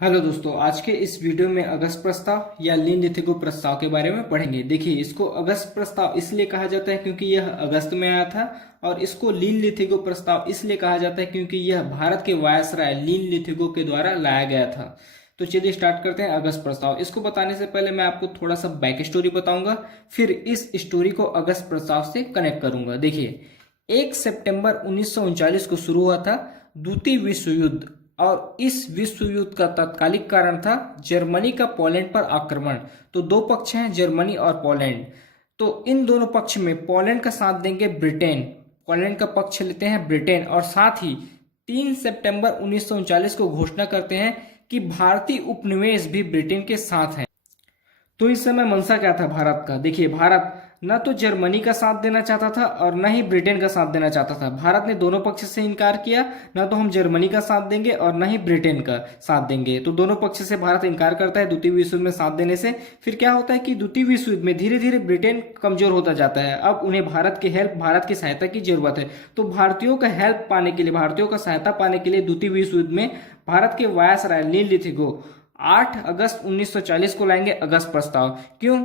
Hello दोस्तों, आज के इस वीडियो में अगस्त प्रस्ताव या लीन लिथिगो प्रस्ताव के बारे में पढ़ेंगे। देखिए, इसको अगस्त प्रस्ताव इसलिए कहा जाता है क्योंकि यह अगस्त में आया था, और इसको लीन लिथिगो प्रस्ताव इसलिए कहा जाता है क्योंकि यह भारत के वायसराय लीन लिथिगो के द्वारा लाया गया था। तो चलिए स्टार्ट करते हैं अगस्त प्रस्ताव। इसको बताने से पहले मैं आपको थोड़ा सा बैक स्टोरी बताऊंगा, फिर इस स्टोरी को अगस्त प्रस्ताव से कनेक्ट करूंगा। देखिए, 1 सितंबर 1939 को शुरू हुआ था द्वितीय विश्व युद्ध, और इस विश्व युद्ध का तात्कालिक कारण था जर्मनी का पोलैंड पर आक्रमण। तो दो पक्ष हैं, जर्मनी और पोलैंड। तो इन दोनों पक्ष में पोलैंड का साथ देंगे ब्रिटेन, पोलैंड का पक्ष लेते हैं ब्रिटेन, और साथ ही 3 सितंबर 1939 को घोषणा करते हैं कि भारतीय उपनिवेश भी ब्रिटेन के साथ है। तो इस समय मंशा क्या था भारत का? देखिए, भारत न तो जर्मनी का साथ देना चाहता था और न ही ब्रिटेन का साथ देना चाहता था। भारत ने दोनों पक्ष से इनकार किया, न तो हम जर्मनी का साथ देंगे और न ही ब्रिटेन का साथ देंगे। तो दोनों पक्ष से भारत इनकार करता है द्वितीय विश्व युद्ध में साथ देने से। फिर क्या होता है कि द्वितीय विश्व युद्ध में धीरे धीरे ब्रिटेन कमजोर होता जाता है। अब उन्हें भारत की हेल्प, भारत की सहायता की जरूरत है। तो भारतीयों का हेल्प पाने के लिए, भारतीयों का सहायता पाने के लिए द्वितीय विश्व युद्ध में भारत के वायसराय लीन लिथिगो 8 अगस्त 1940 को लाएंगे अगस्त प्रस्ताव। क्यों?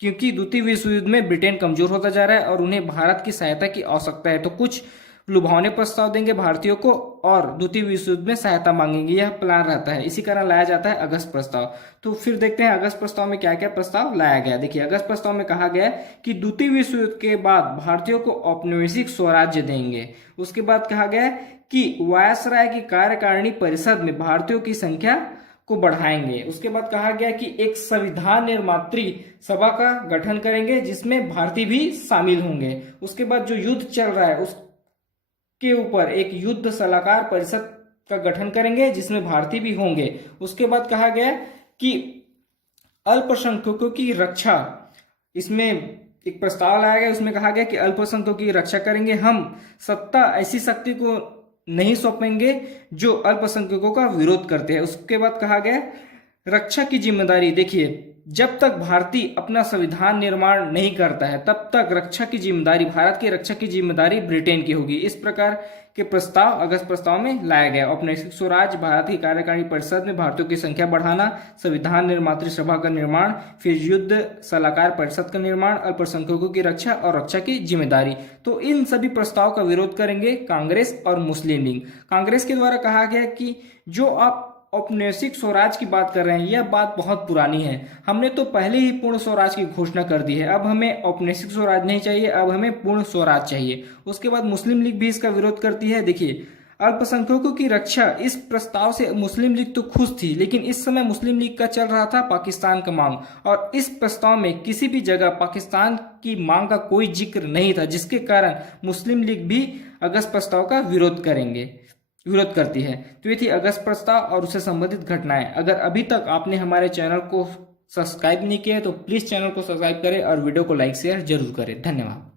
क्योंकि द्वितीय विश्व युद्ध में ब्रिटेन कमजोर होता जा रहा है और उन्हें भारत की सहायता की आवश्यकता है। तो कुछ लुभावने प्रस्ताव देंगे भारतीयों को और द्वितीय विश्व युद्ध में सहायता मांगेंगे, यह प्लान रहता है। इसी कारण लाया जाता है अगस्त प्रस्ताव। तो फिर देखते हैं अगस्त प्रस्ताव में क्या क्या प्रस्ताव लाया गया। देखिए, अगस्त प्रस्ताव में कहा गया कि द्वितीय विश्व युद्ध के बाद भारतीयों को औपनिवेशिक स्वराज्य देंगे। उसके बाद कहा गया कि वायसराय की कार्यकारिणी परिषद में भारतीयों की संख्या को बढ़ाएंगे। उसके बाद कहा गया कि एक संविधान निर्मात्री सभा का गठन करेंगे जिसमें भारतीय भी शामिल होंगे। उसके बाद जो युद्ध चल रहा है उसके ऊपर एक युद्ध सलाहकार परिषद का गठन करेंगे जिसमें भारतीय भी होंगे। उसके बाद कहा गया कि अल्पसंख्यकों की रक्षा, इसमें एक प्रस्ताव लाया गया, उसमें कहा गया कि अल्पसंख्यकों की रक्षा करेंगे हम। सत्ता ऐसी शक्ति को नहीं सौंपेंगे जो अल्पसंख्यकों का विरोध करते हैं। उसके बाद कहा गया रक्षा की जिम्मेदारी। देखिए, जब तक भारतीय अपना संविधान निर्माण नहीं करता है तब तक रक्षा की जिम्मेदारी, भारत की रक्षा की जिम्मेदारी ब्रिटेन की होगी। इस प्रकार के प्रस्ताव अगस्त प्रस्ताव में लाया गया। औपनिवेशिक स्वराज, भारत की कार्यकारिणी परिषद में भारतीयों की संख्या बढ़ाना, संविधान निर्मात्री सभा का निर्माण, फिर युद्ध सलाहकार परिषद का निर्माण, अल्पसंख्यकों की रक्षा और रक्षा की जिम्मेदारी। तो इन सभी प्रस्ताव का विरोध करेंगे कांग्रेस और मुस्लिम लीग। कांग्रेस के द्वारा कहा गया कि जो आप औपनिवेशिक स्वराज की बात कर रहे हैं, यह बात बहुत पुरानी है। हमने तो पहले ही पूर्ण स्वराज की घोषणा कर दी है। अब हमें औपनिवेशिक स्वराज नहीं चाहिए, अब हमें पूर्ण स्वराज चाहिए। उसके बाद मुस्लिम लीग भी इसका विरोध करती है। देखिए, अल्पसंख्यकों की रक्षा, इस प्रस्ताव से मुस्लिम लीग तो खुश थी, लेकिन इस समय मुस्लिम लीग का चल रहा था पाकिस्तान का मांग, और इस प्रस्ताव में किसी भी जगह पाकिस्तान की मांग का कोई जिक्र नहीं था, जिसके कारण मुस्लिम लीग भी अगस्त प्रस्ताव का विरोध करती है। तो ये थी अगस्त प्रस्ताव और उससे संबंधित घटनाएं। अगर अभी तक आपने हमारे चैनल को सब्सक्राइब नहीं किया है तो प्लीज चैनल को सब्सक्राइब करें और वीडियो को लाइक शेयर जरूर करें। धन्यवाद।